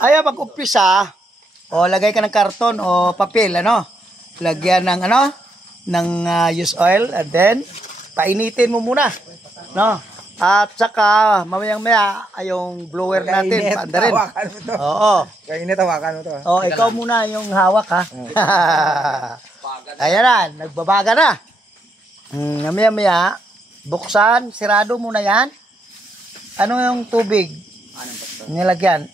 Ayaw mag-umpisa, o lagay ka ng karton o papel, ano? Lagyan ng ano? Ng used oil, and then painitin mo muna, no? At saka mamayang-maya ay yung blower natin, paanda rin. Oo. Kainit, hawakan mo to. Oh, ikaw muna yung hawak, ha. Ayan na, nagbabaga na. Maya-maya, buksan, sirado muna yan. Ano yung tubig? Nilagyan.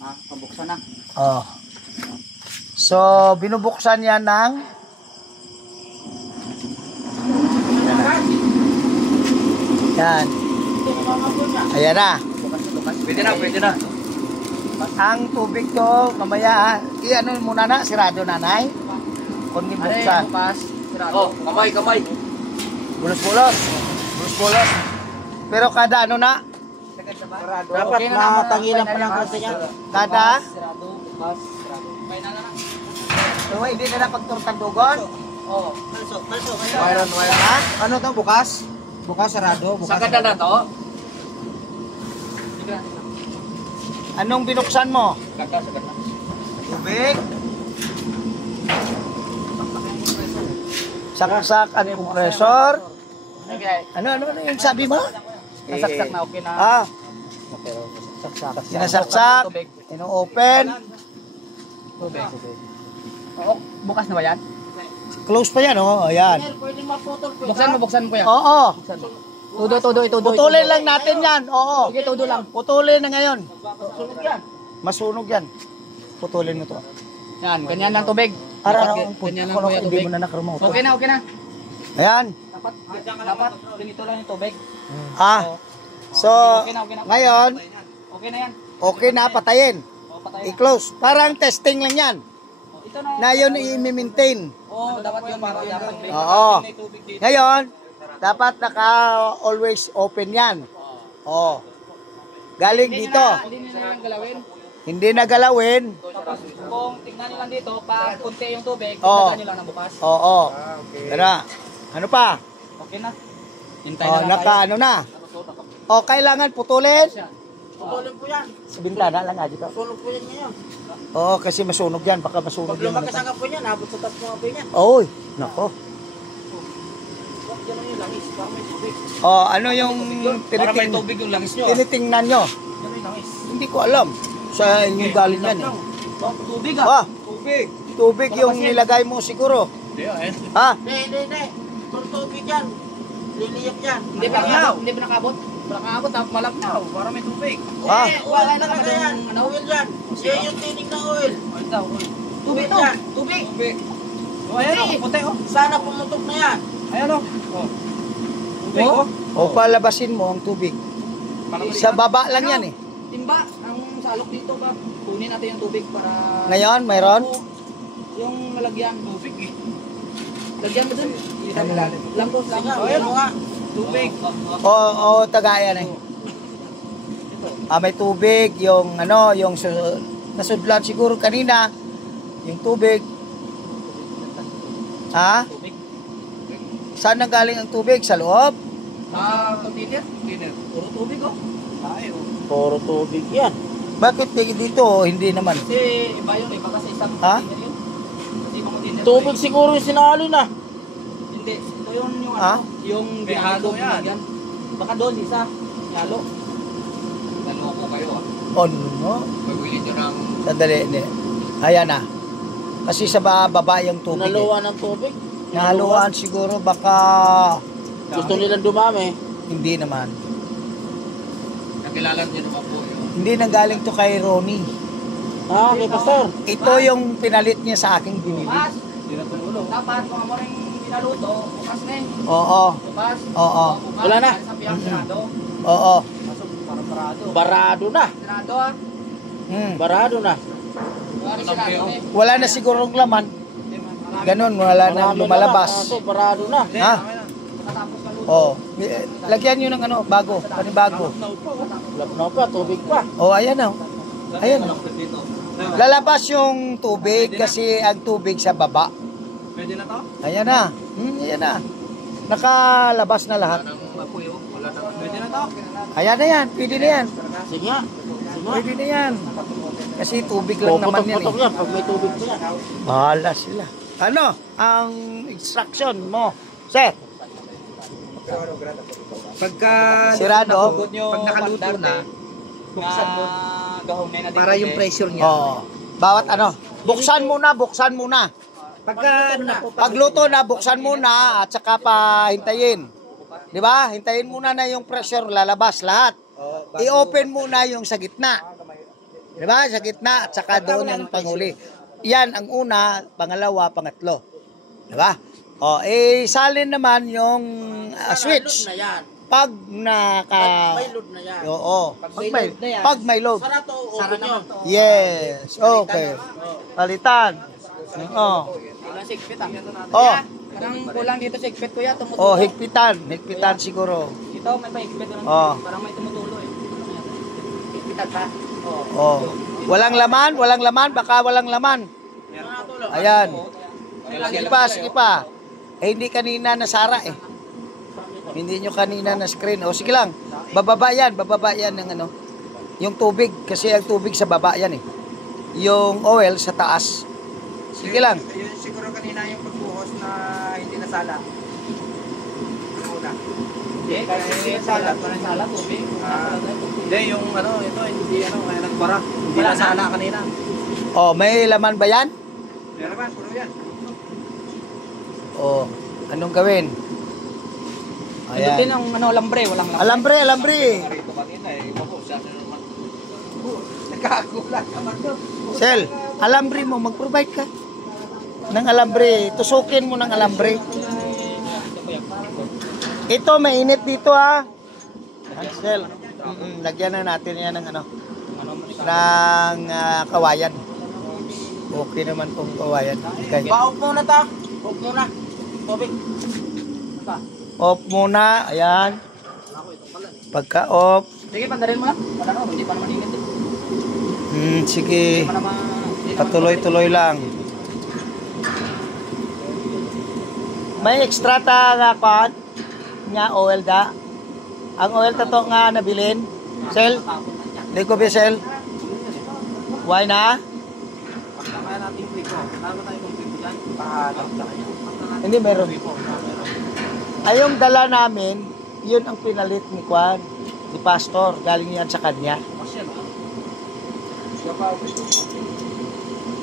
Pabuksan na. Oh. So, binubuksan yan ng yan. Ayan na. Pwede na, pwede na. Ang tubig to, mamaya, i-ano muna na, sirado nanay. Kung buksan. Oh, kamay, kamay. Bulos-bulos. Bulos-bulos. Pero kada ano na? Dapat matangilan pa lang kasi niya. Kada? Sirado, bukas, sirado. Final na na. So, hindi na napagturtang dugon? Oh. Mayroon. Ha? Ano to, bukas? Bukas, sarado. Bukas. Sagad na to? Anong binuksan mo? Sagad na. Tubig. Saksak ang compressor. Ano yung sabi mo? Nasaksak na, okay na. Ah, sinasaksak. Ino-open. Tubig. Oo, bukas na ba yan? Close pa yan, oh. Ayan. Buksan mo yan. Oo. Tudo. Putulin lang natin yan. Oo. Sige, tudo lang. Putulin na ngayon. Sunog yan. Masunog yan. Putulin mo to. Yan, ganyan lang tubig. Ganyan lang kuya Hindi tubig. mo na nakaremote. Okay na, okay na. Ayan. Dapat ganito lang yung tubig. Ah. So, Okay na. ngayon, Okay na yan. okay na, patayin. O, patay na. I-close. Parang testing lang yan. O, ito na. Na yun i-maintain. Oo, dapat yun para dapat. Oo. Ngayon, dapat naka-always open yan. Oo. Galing dito. Hindi nila lang galawin. Hindi na galawin. Tapos kung tingnan nyo lang dito, pag kunti yung tubig, Oo. dagdagan nyo lang ng bukas. Oo. Okay. Tara. Ano pa? Okay na. Hintay Oh, na lang naka ano na. O, kailangan putulin. Putulin po yan. Sa bintana lang nga dito. Sunog po yan ngayon. Oo, kasi masunog yan. Baka masunog Pag yan. lumakas ang po niya, nabot sa taas mga po niya. Oy, nako. Huwag dyan yung langis, para may tubig. Oh, ano yung Para may tubig yung langis nyo. tinitingnan nyo? Yan yung langis. Hindi ko alam. Sa inyong galing yan eh. Tubig Ah, Tubig. tubig yung nilagay mo siguro. Ha? Hindi. Puro tubig yan. Liliyap yan. Hindi pa nakabot. Hindi pa nakabot. Nakabot, malapnaw. Para may tubig. Ah. Wala na talaga yan. Ano? Oil yan. Yan yung tinig na oil. Tubig to. Tubig. O, ayan o, puti o. Sana pumutok na yan. Ayan o. Tubig o. O palabasin mo ang tubig. Sa baba lang yan eh. Timba, ang salok dito ba? Kunin natin yung tubig para... Ngayon, mayroon? Yung nalagyan, tubig eh. Lagyan mo dun. Lampos lang. Ayan o nga. Tubig. O tagayan eh. May tubig, yung ano, yung nasudlan siguro kanina, yung tubig. Ha? Tubig. Saan nanggaling ang tubig? Sa loob? Container? Container. Puro tubig oh. Ay, oh. Puro tubig yan. Bakit dito? Hindi naman. Kasi iba yun, iba kasi isang Ha? container yun. Kasi ibang container. Tubig siguro yung sinali na. Hindi. Ito yun yung Ha? ano, yung binalo yan. Baka doon, isa. Yalo. Naloko kayo ah. Ano? Pagwilit yun ang... Sandali. Hindi. Ayan na. Kasi sa baba yung tubig. Eh. Naluan ng tubig. Nahaluan siguro baka Gusto nilang dumami. hindi naman. Nakilala niyo naman po yun. Hindi nanggaling to kay Ronnie. Ah, okay, pastor. Ito yung pinalit niya sa aking binili. Bukas! Dapat kung mo rin pinaluto, bukas na eh. Oo. Bukas. Oo. Bukas, Wala na. Sa piyang sirado. Oo. Pasok para parado. Barado na. Sirado ah. Barado na. Bukas sirado eh. Wala na sigurong laman. Ganon, wala na Marami lumalabas. Na, barado na. Ha? Makatapos na luto. Oo. Lagyan nyo ng ano, bago, panibago. Lapnaw pa, tubig pa. Oh, ayan na. Ayan na. Lalabas yung tubig kasi ang tubig sa baba. Pwede na to? Ayan na. Ayan na. Nakalabas na lahat. Wala na. Pwede na to? Ayan na yan. Pwede na yan. Sige nga. Pwede na yan. Kasi tubig lang naman yan Putok-putok yan, pag may tubig po yan. Bahala sila. Ano ang instruction mo, sir? Pagka Sirado? pag nakaluto na, buksan mo para yung pressure niya. Oo. Bawat ano? Buksan muna. Pagka ano na po, Pagluto na, buksan muna at saka pa hintayin. 'Di ba? Hintayin muna na yung pressure lalabas lahat. I-open muna yung sa gitna. 'Di ba? Sa gitna at saka doon yung panghuli. Yan ang una, pangalawa, pangatlo. 'Di ba? Salin naman yung switch. Na yan. Pag naka May load na yan. Oo. Pag may load. Sara to, open nyo. Yes. Okay. Palitan. Oo. Kulang sigpit Oh. Parang kulang dito sigpit kuya, tumutulo. Oh, higpitan siguro. Dito may pa-higpit lang. Oh. Parang may tumutulo eh. Higpitan pa. Oh. Walang laman, baka walang laman. Ayan. Sige pa. Hindi kanina nasara eh. Hindi nyo kanina na screen. O sige lang. Bababa yan ng ano. Yung tubig kasi ang tubig sa baba yan eh. Yung oil sa taas. Sige lang. Yun siguro kanina yung pagbuhos na hindi nasala. Una. Hindi, kasi sala, parang sala tubig. Hindi, yung ano, ito, hindi kaya nagbara. Hindi Wala nasala kanina. Oh, may laman ba yan? Meron ba? Puro yan. Oh, anong gawin? Ito din Ayan. ang ano, lambre, walang lambre. Alambre. Ito kanina eh, mabos. naman. Nagkakulang naman doon. Sel, alambre mo, mag-provide ka ng alambre. Tusukin mo ng alambre. Ito, mainit dito ha. Sel, lagyan na natin yan ng ano, ng kawayan. Okay naman kung kawayan. Okay. Ba-off muna ta. Off muna. Tubig. Off muna, ayan. Pagka-off. Sige, pandarin mo lang. Wala no, hindi pa naman init eh. Sige, Hindi pa naman, hindi naman patuloy-tuloy lang. May extra ta nga kwan nga oil da. Ang oil ta to nga nabilin. Sel, di ko be sel. Why na? Kaya natin quick ko. Tama tayo kung quick ko dyan. Pahalap sa kanya. Hindi meron. Ay yung dala namin, yun ang pinalit ni Kwan, ni Pastor. Galing yan sa kanya.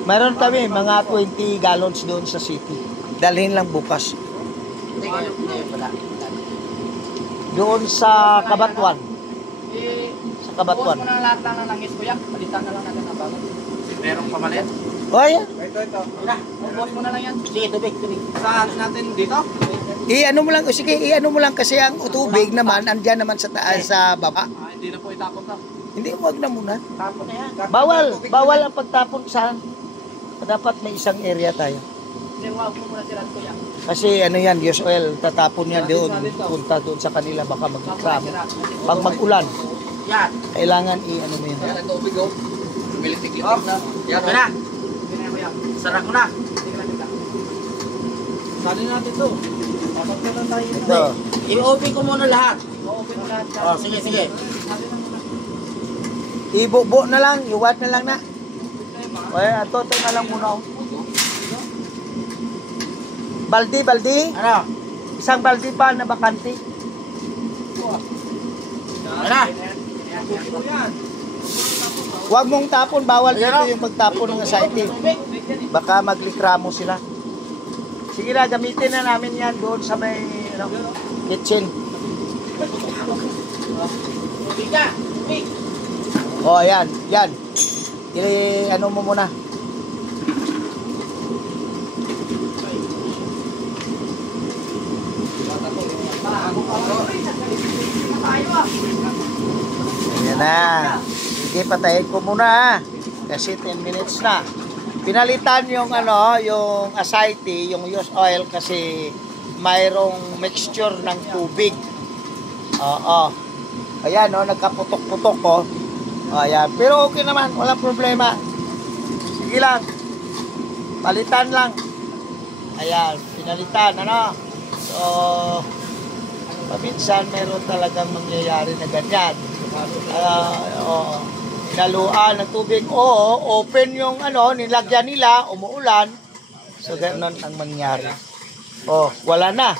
Meron kami mga 20 gallons doon sa city. Dalhin lang bukas. Hindi kayo. Hindi, wala. Doon sa Kabatuan. Sa Kabatuan. Bukas mo na lahat lang ng langis kuya. Palitan na lang natin ang bago. Merong pamalit. O ayan. Ito. Bukas mo na lang yan. Sige, tubig. Saan natin dito? I-ano mo lang, sige, i-ano mo lang kasi ang tubig naman, andyan naman sa taas, sa baba. Hindi na po itapon to. Hindi, wag na muna. Tapon na yan. Bawal ang pagtapon saan. Dapat may isang area tayo. Hindi, wag mo muna sila kuya. Kasi ano yan, use oil, tatapon yan doon, punta doon sa kanila, baka mag-cram. Pag mag-ulan, Yan. kailangan i-ano mo yan. Nag-tubig oh. Militik-litik Oh. na. Yan na. Kuya. Sarap ko na. Sali natin to. Papagkalan tayo. Ito. I-open ko muna lahat. Open mo lahat. Oh, sige, sige. Ibubo na lang, iwat na lang na. Okay, ato na lang muna. Oh. Baldi. Ano? Isang baldi pa na bakante. Ano na? Huwag mong tapon, bawal dito yung pagtapon ng asayte. Baka maglikramo sila. Sige na, gamitin na namin yan doon sa may kitchen. Tubig ka. Tubig. O, ayan, yan. Ano mo muna. Ayan na. Sige, patayin ko muna ha. Kasi 10 minutes na. Pinalitan yung yung asayte, yung used oil kasi mayroong mixture ng tubig. Oo. Ayan nagkaputok-putok ko. Ayan. Pero okay naman, walang problema. Sige lang. Palitan lang. Ayan, pinalitan, So, paminsan meron talagang mangyayari na ganyan. Hinaluan ng tubig o open yung ano, nilagyan nila, umuulan. So, ganoon ang mangyari. Oh, wala na.